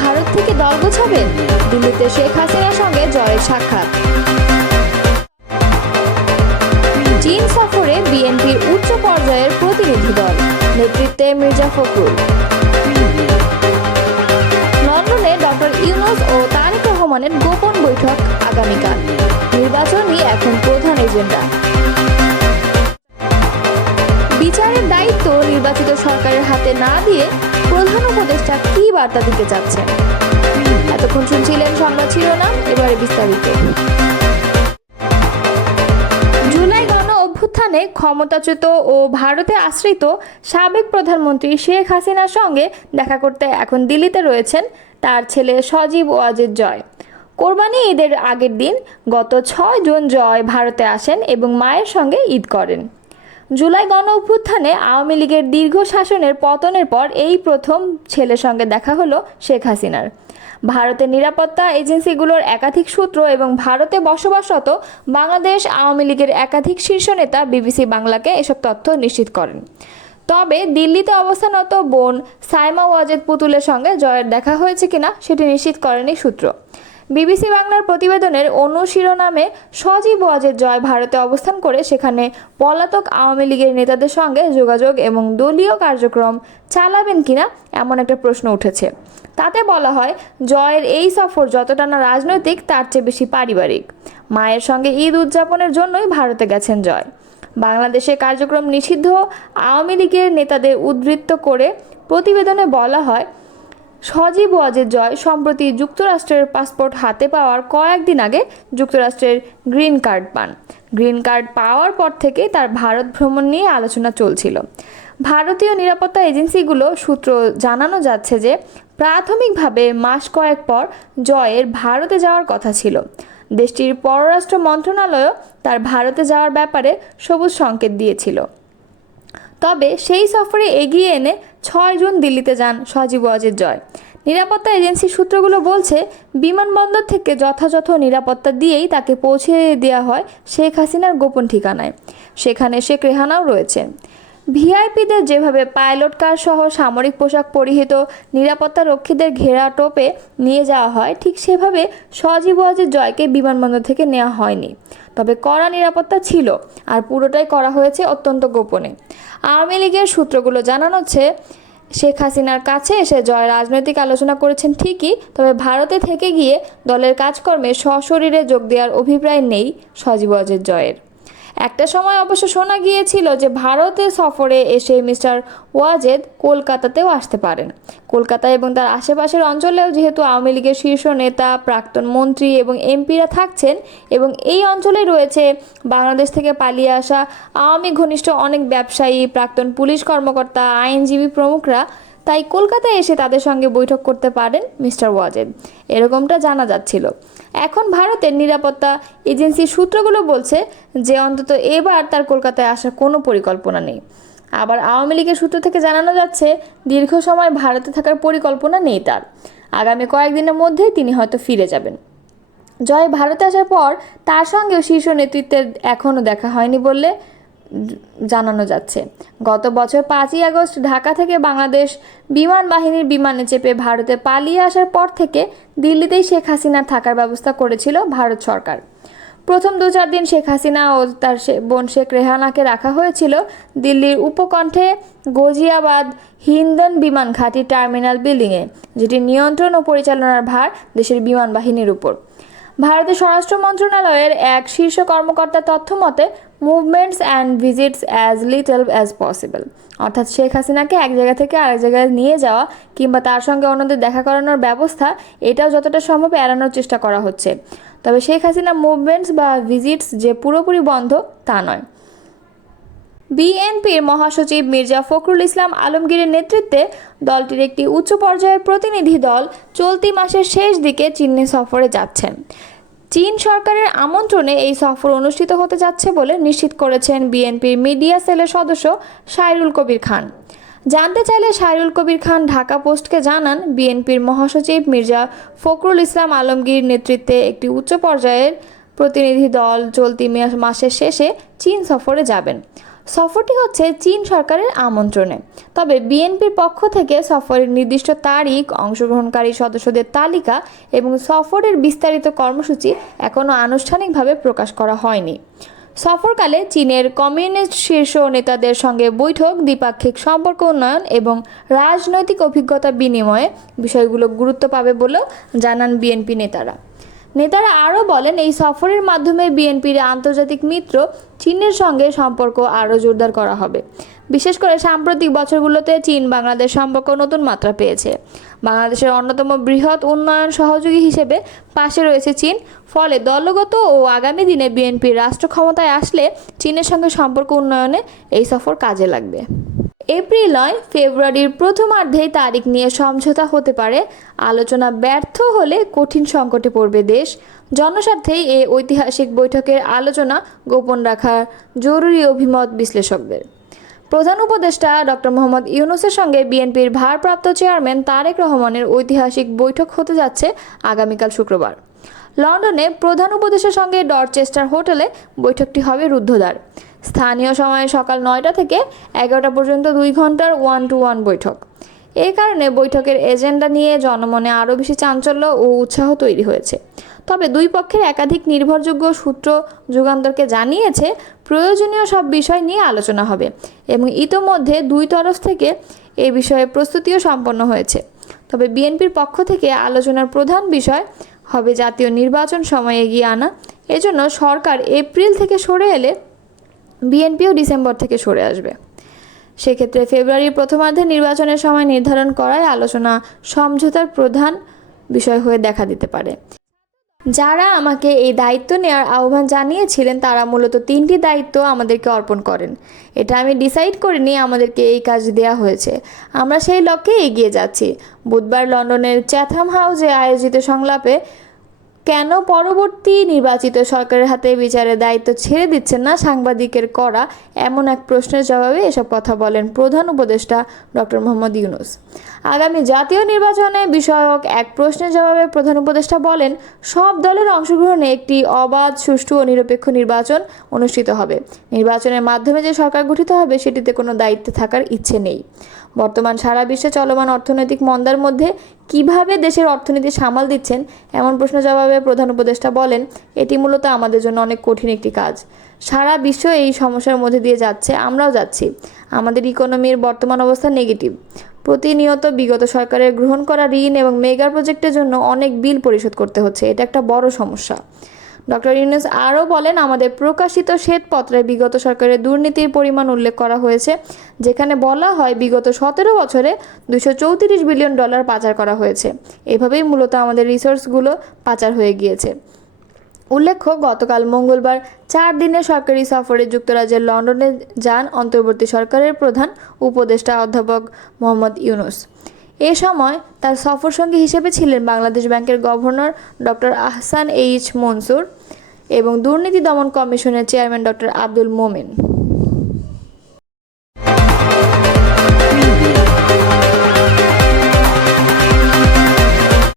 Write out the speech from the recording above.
ভারত থেকে দল গোছাবেন? দিল্লিতে শেখ হাসিনার সঙ্গে জয়ের সাক্ষাৎ। চীন সফরে বিএনপির উচ্চ পর্যায়ের প্রতিনিধি দল, নেতৃত্বে মির্জা ফখরুল। লন্ডনে ডক্টর ইউনূস ও তারেক রহমানের গোপন বৈঠক আগামীকাল। নির্বাচনই এখন প্রধান এজেন্ডা। বিচারের দায়িত্ব নির্বাচিত সরকারের হাতে না দিয়ে প্রধান উপদেষ্টা কি বার্তা দিতে চাচ্ছেন? এতক্ষণ শুনছিলেন সংবাদ শিরোনাম, এবারে বিস্তারিত। জুলাই গণ অভ্যুত্থানে ক্ষমতাচ্যুত ও ভারতে আশ্রিত সাবেক প্রধানমন্ত্রী শেখ হাসিনার সঙ্গে দেখা করতে এখন দিল্লিতে রয়েছেন তার ছেলে সজীব ওয়াজেদ জয়। কোরবানি ঈদের আগের দিন গত 6 জুন জয় ভারতে আসেন এবং মায়ের সঙ্গে ঈদ করেন। জুলাই গণ অভ্যুত্থানে আওয়ামী লীগের দীর্ঘ শাসনের পতনের পর এই প্রথম ছেলের সঙ্গে দেখা হলো শেখ হাসিনার। ভারতের নিরাপত্তা এজেন্সিগুলোর একাধিক সূত্র এবং ভারতে বসবাসরত বাংলাদেশ আওয়ামী লীগের একাধিক শীর্ষ নেতা বিবিসি বাংলাকে এসব তথ্য নিশ্চিত করেন। তবে দিল্লিতে অবস্থানরত বোন সাইমা ওয়াজেদ পুতুলের সঙ্গে জয়ের দেখা হয়েছে কিনা সেটি নিশ্চিত করেনি সূত্র। বিবিসি বাংলার প্রতিবেদনের অনুশিরোনামে সজীব ওয়াজেদ জয় ভারতে অবস্থান করে সেখানে পলাতক আওয়ামী লীগের নেতাদের সঙ্গে যোগাযোগ এবং দলীয় কার্যক্রম চালাবেন কিনা এমন একটা প্রশ্ন উঠেছে। তাতে বলা হয়, জয়ের এই সফর যতটা না রাজনৈতিক তার চেয়ে বেশি পারিবারিক। মায়ের সঙ্গে ঈদ উদযাপনের জন্যই ভারতে গেছেন জয়। বাংলাদেশে কার্যক্রম নিষিদ্ধ আওয়ামী লীগের নেতাদের উদ্ধৃত করে প্রতিবেদনে বলা হয়, সজীব ওয়াজেদ জয় সম্প্রতি যুক্তরাষ্ট্রের পাসপোর্ট হাতে পাওয়ার কয়েকদিন আগে যুক্তরাষ্ট্রের গ্রিন কার্ড পান। গ্রিন কার্ড পাওয়ার পর থেকে তার ভারত ভ্রমণ নিয়ে আলোচনা চলছিল। ভারতীয় নিরাপত্তা এজেন্সিগুলো সূত্র জানানো যাচ্ছে যে প্রাথমিকভাবে মাস কয়েক পর জয়ের ভারতে যাওয়ার কথা ছিল। দেশটির পররাষ্ট্র মন্ত্রণালয়ও তার ভারতে যাওয়ার ব্যাপারে সবুজ সংকেত দিয়েছিল। তবে সেই সফরে এগিয়ে এনে 6 জুন দিল্লিতে যান সজীব ওয়াজেদ জয়। নিরাপত্তা এজেন্সির সূত্রগুলো বলছে, বিমানবন্দর থেকে যথাযথ নিরাপত্তা দিয়েই তাকে পৌঁছে দেওয়া হয় শেখ হাসিনার গোপন ঠিকানায়। সেখানে শেখ রেহানাও রয়েছেন। ভিআইপিদের যেভাবে পাইলট কার সহ সামরিক পোশাক পরিহিত নিরাপত্তা রক্ষীদের ঘেরা টোপে নিয়ে যাওয়া হয়, ঠিক সেভাবে সজীব ওয়াজেদ জয়কে বিমানবন্দর থেকে নেওয়া হয়নি। তবে কড়া নিরাপত্তা ছিল, আর পুরোটাই করা হয়েছে অত্যন্ত গোপনে। আওয়ামী লীগের সূত্রগুলো জানাচ্ছে, শেখ হাসিনার কাছে এসে জয় রাজনৈতিক আলোচনা করেছেন ঠিকই, তবে ভারতে থেকে গিয়ে দলের কাজকর্মে সশরীরে যোগ দেওয়ার অভিপ্রায় নেই সজীব ওয়াজেদ জয়ের। একটা সময় অবশ্য শোনা গিয়েছিল যে ভারতে সফরে এসে মিস্টার ওয়াজেদ কলকাতাতেও আসতে পারেন। কলকাতা এবং তার আশেপাশের অঞ্চলেও যেহেতু আওয়ামী লীগের শীর্ষ নেতা, প্রাক্তন মন্ত্রী এবং এমপিরা থাকছেন এবং এই অঞ্চলে রয়েছে বাংলাদেশ থেকে পালিয়ে আসা আওয়ামী ঘনিষ্ঠ অনেক ব্যবসায়ী, প্রাক্তন পুলিশ কর্মকর্তা, আইনজীবী প্রমুখরা, তাই কলকাতায় এসে তাদের সঙ্গে বৈঠক করতে পারেন মিস্টার ওয়াজেদ, এরকমটা জানা যাচ্ছিল। এখন ভারতের নিরাপত্তা এজেন্সির সূত্রগুলো বলছে যে অন্তত এবার তার কলকাতায় আসার কোনো পরিকল্পনা নেই। আবার আওয়ামী লীগের সূত্র থেকে জানানো যাচ্ছে দীর্ঘ সময় ভারতে থাকার পরিকল্পনা নেই তার। আগামী কয়েকদিনের মধ্যে তিনি হয়তো ফিরে যাবেন। জয় ভারতে আসার পর তার সঙ্গেও শীর্ষ নেতৃত্বের এখনও দেখা হয়নি বললে জানানো যাচ্ছে। গত বছর 5ই আগস্ট ঢাকা থেকে বাংলাদেশ বিমান বাহিনীর বিমানে চেপে ভারতে পালিয়ে আসার পর থেকে দিল্লিতেই শেখ হাসিনার থাকার ব্যবস্থা করেছিল ভারত সরকার। প্রথম 2-4 দিন শেখ হাসিনা ও তার বোন শেখ রেহানাকে রাখা হয়েছিল দিল্লির উপকণ্ঠে গাজিয়াবাদ হিন্দন বিমান ঘাঁটি টার্মিনাল বিল্ডিংয়ে, যেটি নিয়ন্ত্রণ ও পরিচালনার ভার দেশের বিমান বাহিনীর উপর। ভারতের স্বরাষ্ট্র মন্ত্রণালয়ের এক শীর্ষ কর্মকর্তার তথ্য মতে, movements and visits as little as possible, অর্থাৎ শেখ হাসিনাকে এক জায়গা থেকে আরেক জায়গায় নিয়ে যাওয়া কিংবা তার সঙ্গে অন্যদের দেখা করানোর ব্যবস্থা, এটাও যতটা সম্ভব এড়ানোর চেষ্টা করা হচ্ছে। তবে শেখ হাসিনা মুভমেন্টস বা ভিজিটস যে পুরোপুরি বন্ধ তা নয়। বিএনপির মহাসচিব মির্জা ফখরুল ইসলাম আলমগীরের নেতৃত্বে দলটির একটি উচ্চ পর্যায়ের প্রতিনিধি দল চলতি মাসের শেষ দিকে চীন সফরে যাচ্ছেন। চীন সরকারের আমন্ত্রণে এই সফর অনুষ্ঠিত হতে যাচ্ছে বলে নিশ্চিত করেছেন বিএনপির মিডিয়া সেলের সদস্য সাইরুল কবির খান। জানতে চাইলে সাইরুল কবির খান ঢাকা পোস্টকে জানান, বিএনপির মহাসচিব মির্জা ফখরুল ইসলাম আলমগীর নেতৃত্বে একটি উচ্চ পর্যায়ের প্রতিনিধি দল চলতি মাসের শেষে চীন সফরে যাবেন। সফরটি হচ্ছে চীন সরকারের আমন্ত্রণে, তবে বিএনপির পক্ষ থেকে সফরের নির্দিষ্ট তারিখ, অংশগ্রহণকারী সদস্যদের তালিকা এবং সফরের বিস্তারিত কর্মসূচি এখনও আনুষ্ঠানিকভাবে প্রকাশ করা হয়নি। সফরকালে চীনের কমিউনিস্ট শীর্ষ নেতাদের সঙ্গে বৈঠক, দ্বিপাক্ষিক সম্পর্ক উন্নয়ন এবং রাজনৈতিক অভিজ্ঞতা বিনিময়ে বিষয়গুলো গুরুত্ব পাবে বলেও জানান বিএনপি নেতারা আরও বলেন, এই সফরের মাধ্যমে বিএনপির আন্তর্জাতিক মিত্র চীনের সঙ্গে সম্পর্ক আরও জোরদার করা হবে। বিশেষ করে সাম্প্রতিক বছরগুলোতে চীন বাংলাদেশ সম্পর্ক নতুন মাত্রা পেয়েছে। বাংলাদেশের অন্যতম বৃহৎ উন্নয়ন সহযোগী হিসেবে পাশে রয়েছে চীন। ফলে দলগত ও আগামী দিনে বিএনপির রাষ্ট্র ক্ষমতায় আসলে চীনের সঙ্গে সম্পর্ক উন্নয়নে এই সফর কাজে লাগবে। এপ্রিল নয়, ফেব্রুয়ারির প্রথমার্ধেই তারিখ নিয়ে সমঝোতা হতে পারে। আলোচনা ব্যর্থ হলে কঠিন সংকটে পড়বে দেশ। জনস্বার্থেই এই ঐতিহাসিক বৈঠকের আলোচনা গোপন রাখার জরুরি অভিমত বিশ্লেষকদের। প্রধান উপদেষ্টা ডক্টর মোহাম্মদ ইউনূসের সঙ্গে বিএনপির ভারপ্রাপ্ত চেয়ারম্যান তারেক রহমানের ঐতিহাসিক বৈঠক হতে যাচ্ছে আগামীকাল শুক্রবার। লন্ডনে প্রধান উপদেষ্টার সঙ্গে ডরচেস্টার হোটেলে বৈঠকটি হবে রুদ্ধদ্বার। স্থানীয় সময়ে সকাল 9টা থেকে 11টা পর্যন্ত 2 ঘন্টার 1-to-1 বৈঠক। এই কারণে বৈঠকের এজেন্ডা নিয়ে জনমনে আরও বেশি চাঞ্চল্য ও উৎসাহ তৈরি হয়েছে। তবে দুই পক্ষের একাধিক নির্ভরযোগ্য সূত্র যুগান্তরকে জানিয়েছে, প্রয়োজনীয় সব বিষয় নিয়ে আলোচনা হবে এবং ইতোমধ্যে দুই তরফ থেকে এই বিষয়ে প্রস্তুতিও সম্পন্ন হয়েছে। তবে বিএনপির পক্ষ থেকে আলোচনার প্রধান বিষয় হবে জাতীয় নির্বাচন সময় এগিয়ে আনা। এজন্য সরকার এপ্রিল থেকে সরে এলে বিএনপিও ডিসেম্বর থেকে সরে আসবে। সেক্ষেত্রে ফেব্রুয়ারির প্রথমার্ধে নির্বাচনের সময় নির্ধারণ করায় আলোচনা সমঝোতার প্রধান বিষয় হয়ে দেখা দিতে পারে। যারা আমাকে এই দায়িত্ব নেওয়ার আহ্বান জানিয়েছিলেন তারা মূলত 3টি দায়িত্ব আমাদেরকে অর্পণ করেন। এটা আমি ডিসাইড করিনি, আমাদেরকে এই কাজ দেওয়া হয়েছে। আমরা সেই লক্ষ্যে এগিয়ে যাচ্ছি। বুধবার লন্ডনের চ্যাথাম হাউসে আয়োজিত সংলাপে কেন পরবর্তী নির্বাচিত সরকারের হাতে বিচারের দায়িত্ব ছেড়ে দিচ্ছেন না সাংবাদিকের করা এমন এক প্রশ্নের জবাবে এসব কথা বলেন প্রধান উপদেষ্টা ডক্টর মোহাম্মদ ইউনূস। আগামী জাতীয় নির্বাচনে বিষয়ক এক প্রশ্নের জবাবে প্রধান উপদেষ্টা বলেন, সব দলের অংশগ্রহণে একটি অবাধ, সুষ্ঠু ও নিরপেক্ষ নির্বাচন অনুষ্ঠিত হবে। নির্বাচনের মাধ্যমে যে সরকার গঠিত হবে সেটিতে কোনো দায়িত্বে থাকার ইচ্ছে নেই। বর্তমান সারা বিশ্বে চলমান অর্থনৈতিক মন্দার মধ্যে কিভাবে দেশের অর্থনীতি সামাল দিচ্ছেন এমন প্রশ্নের জবাবে প্রধান উপদেষ্টা বলেন, এটি মূলত আমাদের জন্য অনেক কঠিন একটি কাজ। সারা বিশ্ব এই সমস্যার মধ্যে দিয়ে যাচ্ছে, আমরাও যাচ্ছি। আমাদের ইকোনমির বর্তমান অবস্থা নেগেটিভ। প্রতিনিয়ত বিগত সরকারের গ্রহণ করা ঋণ এবং মেগা প্রজেক্টের জন্য অনেক বিল পরিশোধ করতে হচ্ছে। এটা একটা বড় সমস্যা। ডক্টর ইউনূস আরও বলেন, আমাদের প্রকাশিত শ্বেতপত্রে বিগত সরকারের দুর্নীতির পরিমাণ উল্লেখ করা হয়েছে, যেখানে বলা হয় বিগত 17 বছরে $234 বিলিয়ন পাচার করা হয়েছে। এভাবেই মূলত আমাদের রিসোর্সগুলো পাচার হয়ে গিয়েছে। উল্লেখ্য, গতকাল মঙ্গলবার 4 দিনের সরকারি সফরে যুক্তরাজ্যের লন্ডনে যান অন্তর্বর্তী সরকারের প্রধান উপদেষ্টা অধ্যাপক মোহাম্মদ ইউনূস। এ সময় তার সফরসঙ্গী হিসেবে ছিলেন বাংলাদেশ ব্যাংকের governor doctor Ahsan H Mansur এবং দুর্নীতি দমন কমিশনের চেয়ারম্যান ডক্টর আব্দুল মোমেন।